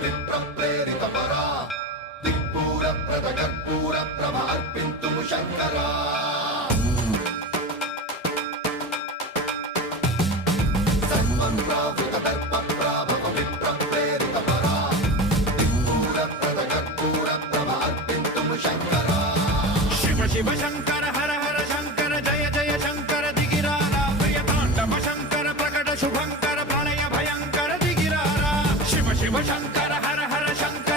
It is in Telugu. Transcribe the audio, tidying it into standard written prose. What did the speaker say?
పవిత్ర ప్రేరిత పరా దిక్పూర ప్రద కర్పూర ప్రభ అర్పింతుము శంకరా సర్వం ప్రావృత దర్ప ప్రాభవ విప్ర ప్రేరిత పరా దిక్పూర ప్రద కర్పూర ప్రభ అర్పింతుము శంకరా శివ శివ శంకర హర హర శంకర జయ జయ శంకర దిగిరారా ప్రియతాండవ శంకర ప్రకట శుభంకర ప్రళయ భయంకర దిగిరారా శివ శివ శంకర హర హర శంకర